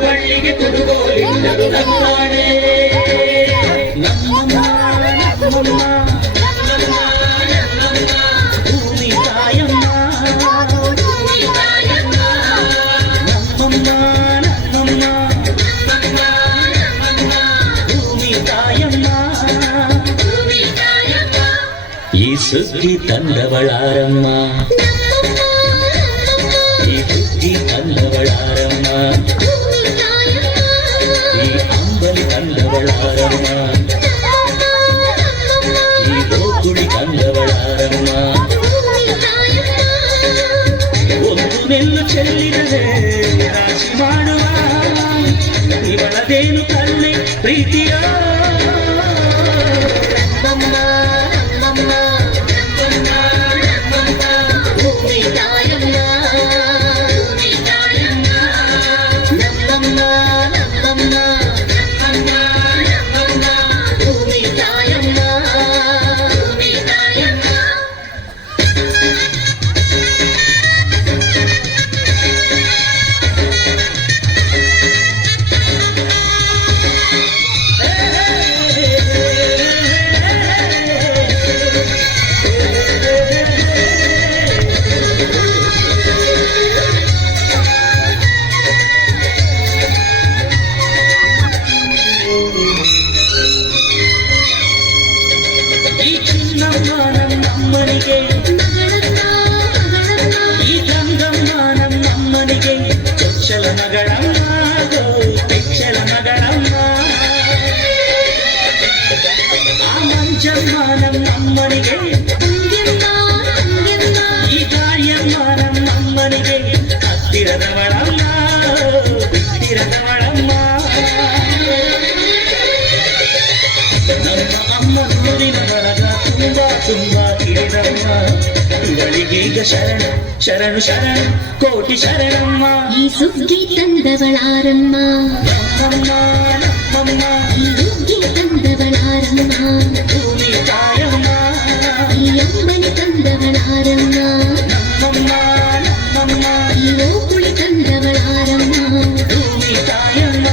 ಪಳ್ಳಿಗೆ ತುಡುಗೋಲಿಂದರು ನನ್ನಾಡೆ ನಮ್ಮಮ್ಮ ನಮ್ಮಮ್ಮ ಭೂಮಿ ತಾಯಮ್ಮ ನಮ್ಮಮ್ಮ ನಮ್ಮಮ್ಮ ಭೂಮಿ ತಾಯಮ್ಮ ಈ ಸುದ್ದಿ ತಂದವಳಾರಮ್ಮ ಈ ಸುದ್ದಿ ತಂದವಳಾರಮ್ಮ ಈ ಅಂಬಲಿ ತಂದವಳಾರಮ್ಮ ಈ ಗೋಕುಳಿ ತಂದವಳಾರಮ್ಮ ಒಂದು ನೆಲ್ಲು ಚೆಲ್ಲಿದರೆ ರಾಶಿ ಮಾಡುವ ಇವಳದೇನು ಕಲ್ಲೆ ಪ್ರೀತಿಯ ನಮ್ಮನಿಗೆ ಈ ಗಂಗಮ್ಮ ನಮ್ಮನಿಗೆ ಚೊಚ್ಚಲ ಮಗಳಮ್ಮ ಪೆಚ್ಚಲ ಮಗಳಮ್ಮ ಆ ಮಂಜಮ್ಮ ನಮ್ಮನಿಗೆ ಈ ಗಾಳಿಯಮ್ಮ ನಮ್ಮನಿಗೆ ಹತ್ತಿರದವಳಮ್ಮ ಬಿಟ್ಟಿರದವಳಮ್ಮ ನಮ್ಮ ಅಮ್ಮ ನೂರಿನ ಬಳಗ ತುಂಬಾ ತುಂಬಾ ಕಿರಿದಮ್ಮ ಇವಳಿಗೀಗ ಶರಣು ಶರಣು ಶರಣು ಕೋಟಿ ಶರಣಮ್ಮ ಈ ಸುಗ್ಗಿ ತಂದವಳಾರಮ್ಮ ನಮ್ಮಮ್ಮ ನಮ್ಮಮ್ಮ ಈ ಸುಗ್ಗಿ ತಂದವಳಾರಮ್ಮ ಭೂಮಿ ತಾಯಮ್ಮ ಈ ಅಂಬಲಿ ತಂದವಳಾರಮ್ಮ ನಮ್ಮಮ್ಮ ನಮ್ಮಮ್ಮ ಈ ಗೋಕುಳಿ ತಂದವಳಾರಮ್ಮ ಭೂಮಿ ತಾಯಮ್ಮ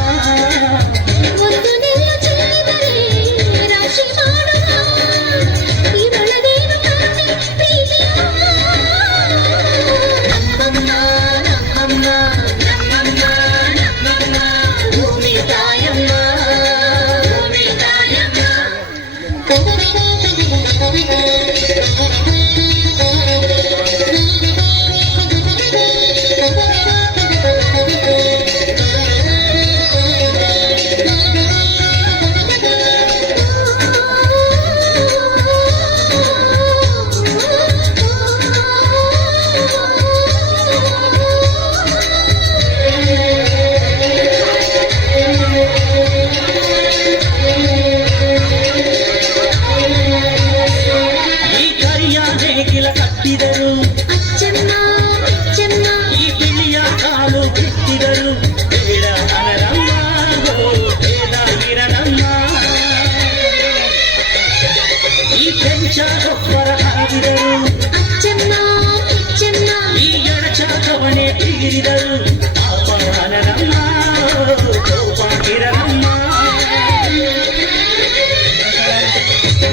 ಒಂದು ನೆಲ್ಲು ಚೆಲ್ಲಿದರೆ ರಾಶಿ ಮಾಡುವ ಇವಳದೇನು ಕರುಣೆ ಪ್ರೀತಿಯ ನಮ್ಮಮ್ಮ ನಮ್ಮಮ್ಮ ನಮ್ಮಮ್ಮ ನಮ್ಮಮ್ಮ ಭೂಮಿ ತಾಯಮ್ಮ ಭೂಮಿ ತಾಯಮ್ಮ ಕಟ್ಟಿದರು ಅಚ್ಚಮ್ಮ ಅಚ್ಚಮ್ಮ ಈ ಬಿಳಿಯ ಕಾಲು ಬಿಟ್ಟಿದರು ಬೇಡ ಅನರಮ್ಮ ಬೇಡ ಇರನಮ್ಮ ಈ ಕೆಂಚ ಗೊಬ್ಬರ ಹಾಕಿದರು ಅಚ್ಚಮ್ಮ ಅಚ್ಚಮ್ಮ ಈ ಎಡಚ ಕವಣೆ ತೀರಿದರು ಪಾಪ ಅನರಮ್ಮ ಕೋಪ ಇರನಮ್ಮ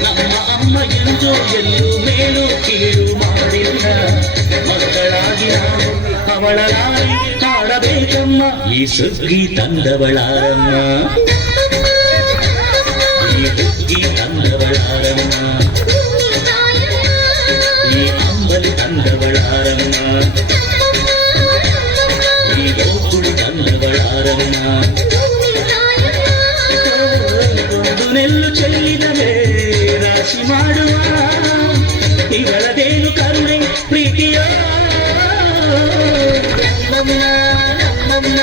ನಮ್ಮ ಅಮ್ಮ ಎಂದು ಎಲ್ಲೂ ಮೇಲು ಕೀಳು ಮಾಡಿಲ್ಲ ಮಕ್ಕಳಾಗಿ ನಾವು ಅವಳಲಾಗಿ ಕಾಡಬೇಕಮ್ಮ ಈ ಸುಗ್ಗಿ ತಂದವಳಾರಮ್ಮ ಈ ಸುಗ್ಗಿ ತಂದವಳಾರಮ್ಮ ಈ ಅಂಬಲಿ ತಂದವಳಾರಮ್ಮ ಈ ಗೋಕುಳಿ ತಂದವಳಾರಮ್ಮ ಒಂದು ನೆಲ್ಲು ಚೆಲ್ಲಿದರೆ ರಾಶಿ ಮಾಡುವ ಇವಳದೇನು ಕರುಣೆ ಪ್ರೀತಿಯೋ ನಮ್ಮಮ್ಮ ನಮ್ಮಮ್ಮ